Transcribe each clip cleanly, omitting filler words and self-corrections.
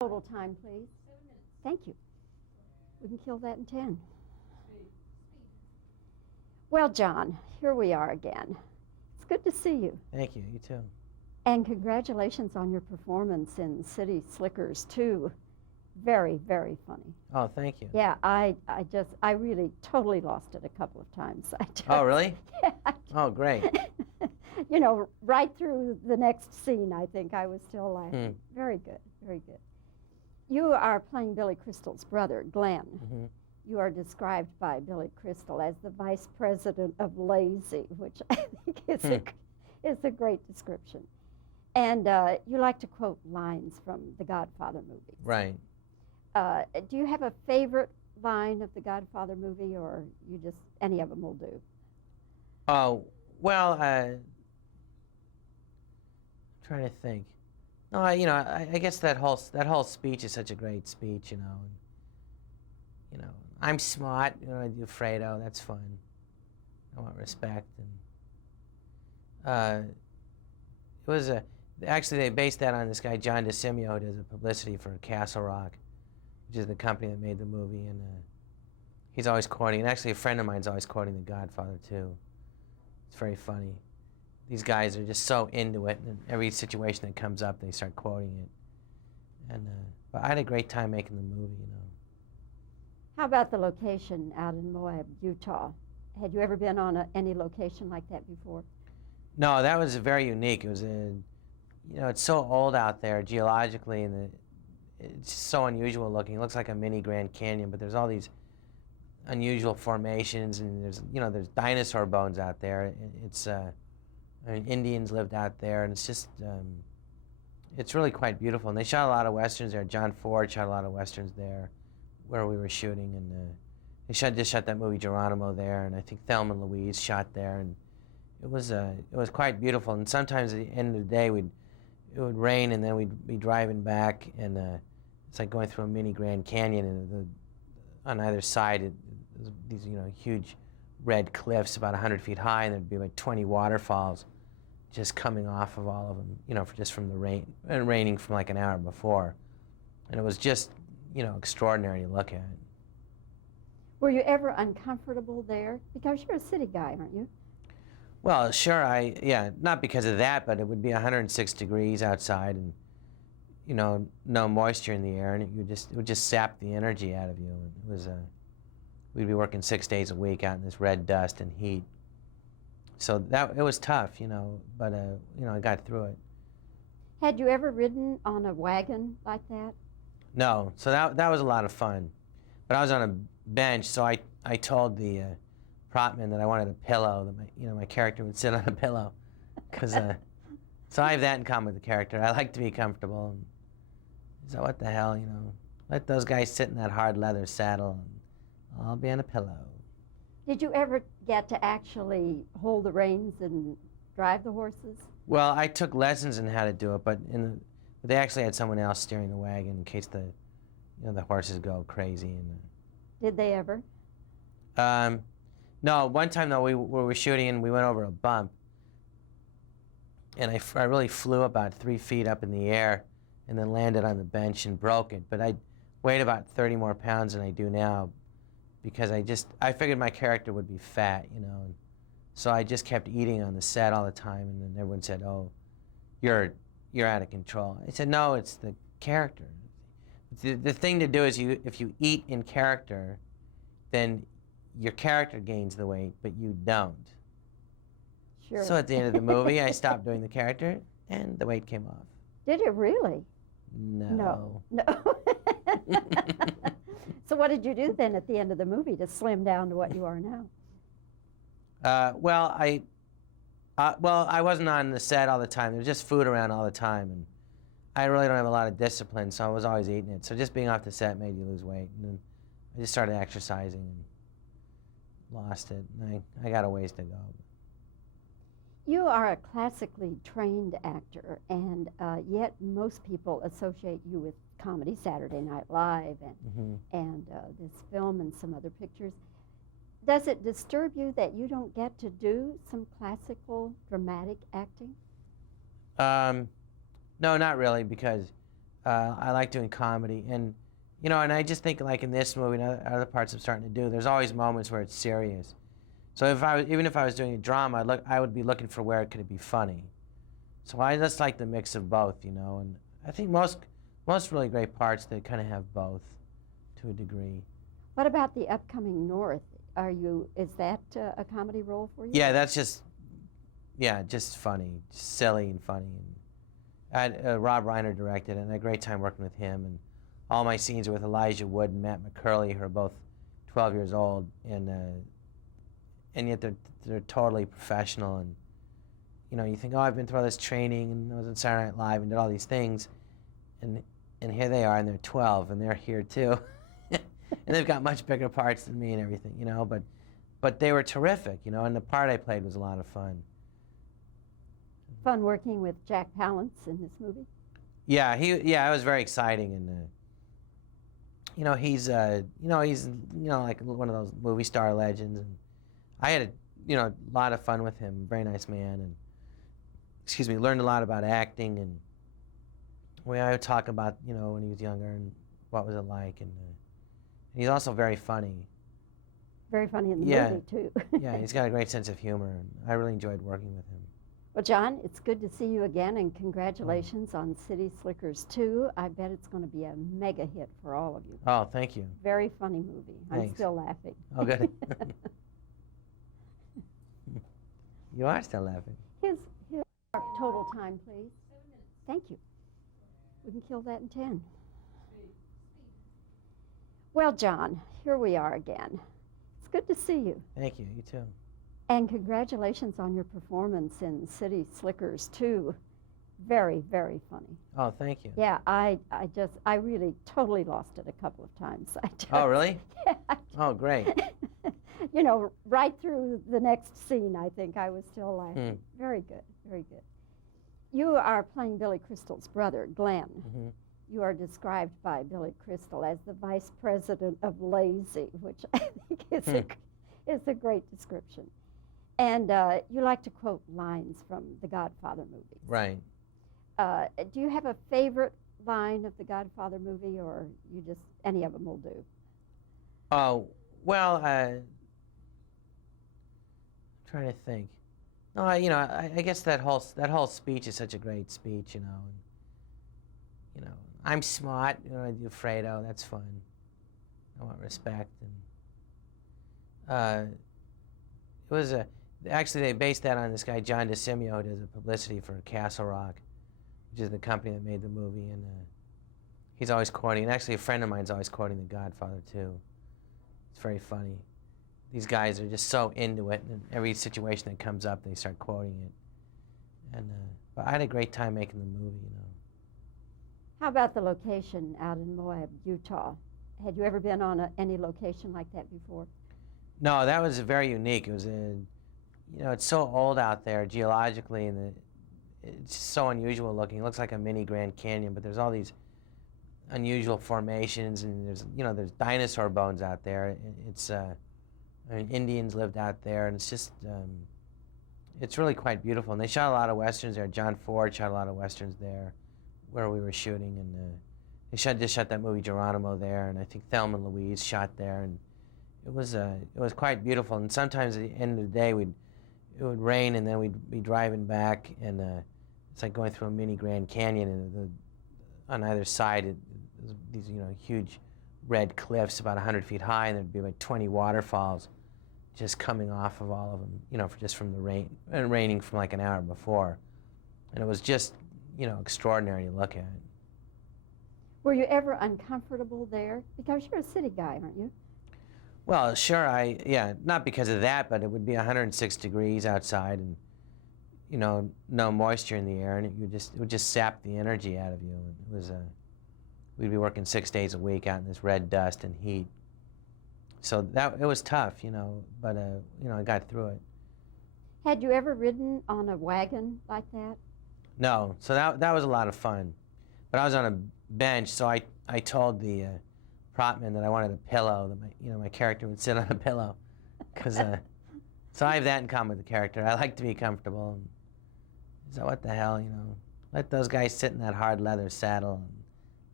Total time, please. 7 minutes. Thank you. We can kill that in 10. Well, John, here we are again. It's good to see you. Thank you. You too. And congratulations on your performance in City Slickers 2. Very, very funny. Oh, thank you. Yeah, I really totally lost it a couple of times. Oh, really? Yeah. Oh, great. You know, right through the next scene, I think I was still laughing. Very good, very good. You are playing Billy Crystal's brother, Glenn. Mm-hmm. You are described by Billy Crystal as the vice president of lazy, which I think is a great description. And you like to quote lines from the Godfather movies. Right. Do you have a favorite line of the Godfather movie, or you just, any of them will do? Oh, well, trying to think. No, I guess that whole speech is such a great speech, And, I'm smart. I do Fredo. That's fun. I want respect, and it was actually they based that on this guy John DeSimio, who does the publicity for Castle Rock, which is the company that made the movie, and he's always quoting. And actually, a friend of mine's always quoting The Godfather too. It's very funny. These guys are just so into it, and every situation that comes up, they start quoting it. And but I had a great time making the movie, How about the location out in Moab, Utah? Had you ever been on any location like that before? No, that was very unique. It was it's so old out there geologically, and it's so unusual looking. It looks like a mini Grand Canyon, but there's all these unusual formations, and there's dinosaur bones out there. Indians lived out there, and it's really quite beautiful. And they shot a lot of westerns there. John Ford shot a lot of westerns there, where we were shooting, and they just shot that movie Geronimo there, and I think Thelma and Louise shot there, and it was quite beautiful. And sometimes at the end of the day, it would rain, and then we'd be driving back, and it's like going through a mini Grand Canyon, and on either side, these huge red cliffs about 100 feet high, and there'd be like 20 waterfalls just coming off of all of them, just from the rain, and raining from like an hour before, and it was just extraordinary to look at. Were you ever uncomfortable there? Because you're a city guy, aren't you? Well, sure, not because of that, but it would be 106 degrees outside, and no moisture in the air, and it would just sap the energy out of you. And it was we'd be working 6 days a week out in this red dust and heat. So it was tough, but I got through it. Had you ever ridden on a wagon like that? No, so that was a lot of fun. But I was on a bench, so I told the prop man that I wanted a pillow, that my character would sit on a pillow, because so I have that in common with the character. I like to be comfortable. And so what the hell, let those guys sit in that hard leather saddle, and I'll be on a pillow. Did you ever get to actually hold the reins and drive the horses? Well, I took lessons in how to do it, but they actually had someone else steering the wagon in case the horses go crazy. And did they ever? No, one time though we were shooting and we went over a bump, and I really flew about 3 feet up in the air, and then landed on the bench and broke it. But I weighed about 30 more pounds than I do now, because I figured my character would be fat, and so I just kept eating on the set all the time, and then everyone said, "Oh, you're out of control." I said, "No, it's the character. The thing to do is if you eat in character, then your character gains the weight, but you don't." Sure. So at the end of the movie, I stopped doing the character, and the weight came off. Did it really? No. No. So what did you do then at the end of the movie to slim down to what you are now? Well, I wasn't on the set all the time. There was just food around all the time, and I really don't have a lot of discipline, so I was always eating it. So just being off the set made you lose weight, and then I just started exercising and lost it. And I got a ways to go. You are a classically trained actor, and yet most people associate you with comedy, Saturday Night Live, and this film and some other pictures. Does it disturb you that you don't get to do some classical dramatic acting? No, not really, because I like doing comedy, and and I just think like in this movie and other parts I'm starting to do, there's always moments where it's serious. So even if I was doing a drama, I would be looking for where it could be funny. So I just like the mix of both, and I think most really great parts, they kind of have both to a degree. What about the upcoming North? Is that a comedy role for you? Yeah, that's just funny, just silly and funny. And Rob Reiner directed it, and I had a great time working with him. And all my scenes are with Elijah Wood and Matt McCurley, who are both 12 years old, and yet they're totally professional. And you think, oh, I've been through all this training, and I was on Saturday Night Live and did all these things, and here they are, and they're 12, and they're here too, and they've got much bigger parts than me and everything, but they were terrific, and the part I played was a lot of fun. Fun working with Jack Palance in this movie? Yeah, it was very exciting, and he's like one of those movie star legends, and I had a lot of fun with him. Very nice man, and learned a lot about acting, and I would talk about when he was younger and what was it like, and he's also very funny. Very funny in the movie too. Yeah, he's got a great sense of humor, and I really enjoyed working with him. Well, John, it's good to see you again, and congratulations on City Slickers 2. I bet it's going to be a mega hit for all of you. Oh, thank you. Very funny movie. Thanks. I'm still laughing. Oh, good. You are still laughing. His total time, please. 7 minutes. Thank you. We can kill that in 10. Well, John, here we are again. It's good to see you. Thank you. You too. And congratulations on your performance in City Slickers 2. Very, very funny. Oh, thank you. Yeah, I really totally lost it a couple of times. Oh, really? Yeah. Oh, great. Right through the next scene, I think I was still laughing. Very good, very good. You are playing Billy Crystal's brother, Glenn. Mm-hmm. You are described by Billy Crystal as the vice president of lazy, which I think is a great description. And you like to quote lines from the Godfather movies. Right. Do you have a favorite line of the Godfather movie, or you just, any of them will do? Oh, well, I'm trying to think. No, I guess that whole speech is such a great speech, and, I'm smart, I do Fredo, that's fun. I want respect, and it was actually they based that on this guy John DeSimio, who does a publicity for Castle Rock, which is the company that made the movie, and he's always quoting, and actually a friend of mine's always quoting The Godfather too. It's very funny. These guys are just so into it, and every situation that comes up, they start quoting it. And but I had a great time making the movie, How about the location out in Moab, Utah? Had you ever been on any location like that before? No, that was very unique. It was it's so old out there geologically, and it's so unusual looking. It looks like a mini Grand Canyon, but there's all these unusual formations, and there's dinosaur bones out there. Indians lived out there, and it's really quite beautiful. And they shot a lot of westerns there. John Ford shot a lot of westerns there, where we were shooting, and they just shot that movie Geronimo there, and I think Thelma and Louise shot there, and it was quite beautiful. And sometimes at the end of the day, it would rain, and then we'd be driving back, and it's like going through a mini Grand Canyon, and on either side, these huge red cliffs about 100 feet high, and there'd be like 20 waterfalls just coming off of all of them, just from the rain, and raining from like an hour before, and it was just extraordinary to look at. Were you ever uncomfortable there? Because you're a city guy, aren't you? Well, sure, not because of that, but it would be 106 degrees outside, and no moisture in the air, and it would just sap the energy out of you. And it was we'd be working 6 days a week out in this red dust and heat. So it was tough, but I got through it. Had you ever ridden on a wagon like that? No, so that was a lot of fun. But I was on a bench, so I told the prop man that I wanted a pillow, that my character would sit on a pillow, because so I have that in common with the character. I like to be comfortable. And so what the hell, let those guys sit in that hard leather saddle, and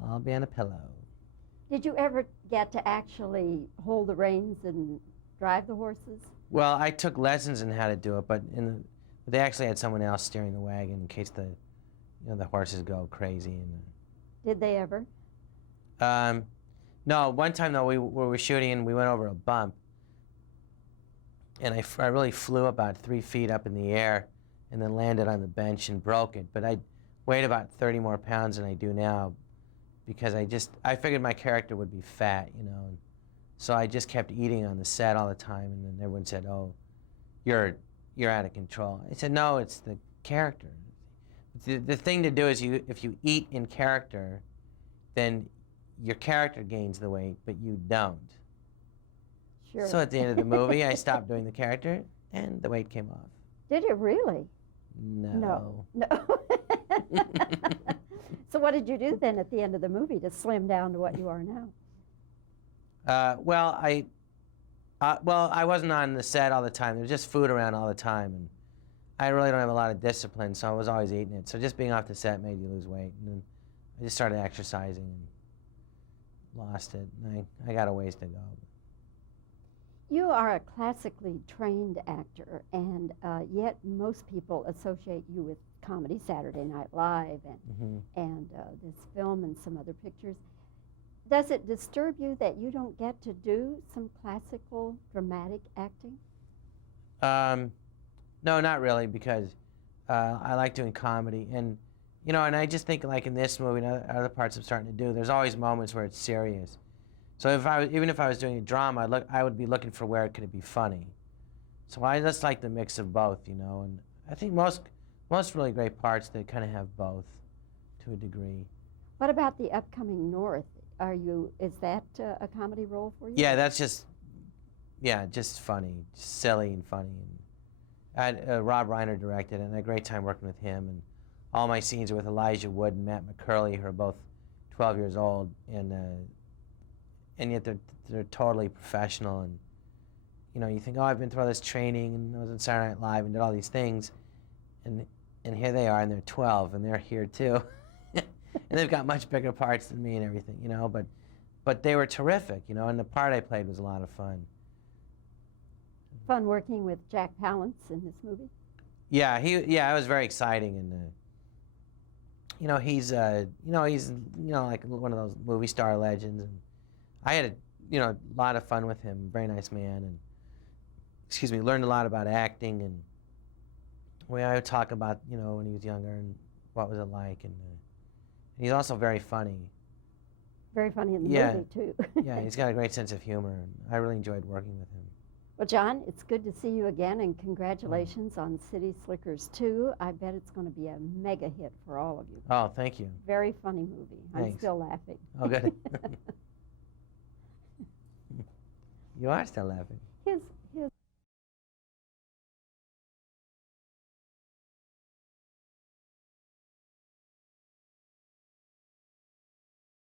I'll be on a pillow. Did you ever get to actually hold the reins and drive the horses? Well, I took lessons in how to do it, but they actually had someone else steering the wagon in case the horses go crazy. Did they ever? No, one time though we were shooting and we went over a bump, and I really flew about 3 feet up in the air, and then landed on the bench and broke it. But I weighed about 30 more pounds than I do now, because I figured my character would be fat, and so I just kept eating on the set all the time, and then everyone said, "Oh, you're out of control." I said, "No, it's the character. The thing to do is if you eat in character, then your character gains the weight, but you don't." Sure. So at the end of the movie, I stopped doing the character, and the weight came off. Did it really? No. No. So what did you do then at the end of the movie to slim down to what you are now? Well, I wasn't on the set all the time. There was just food around all the time, and I really don't have a lot of discipline, so I was always eating it. So just being off the set made you lose weight, and then I just started exercising and lost it. And I got a ways to go. You are a classically trained actor, and yet most people associate you with comedy Saturday Night Live and this film and some other pictures. Does it disturb you that you don't get to do some classical dramatic acting? No, not really, because I like doing comedy, and and I just think like in this movie and other parts I'm starting to do, there's always moments where it's serious. So even if I was doing a drama, I would be looking for where it could be funny. So I just like the mix of both, and I think most really great parts, they kind of have both to a degree. What about the upcoming North? Is that a comedy role for you? Yeah, that's just funny, just silly and funny. And Rob Reiner directed it, and I had a great time working with him. And all my scenes are with Elijah Wood and Matt McCurley, who are both 12 years old, and yet they're totally professional. And you think, oh, I've been through all this training, and I was on Saturday Night Live and did all these things, and here they are, and they're 12, and they're here too. And they've got much bigger parts than me and everything, but they were terrific, and the part I played was a lot of fun. Fun working with Jack Palance in this movie? Yeah, it was very exciting, and he's like one of those movie star legends, and I had a lot of fun with him. Very nice man, and learned a lot about acting, and I would talk about when he was younger and what was it like, and he's also very funny. Very funny in the movie too. Yeah, he's got a great sense of humor, and I really enjoyed working with him. Well, John, it's good to see you again, and congratulations on City Slickers 2. I bet it's going to be a mega hit for all of you. Oh, thank you. Very funny movie. Thanks. I'm still laughing. Oh, good. You are still laughing.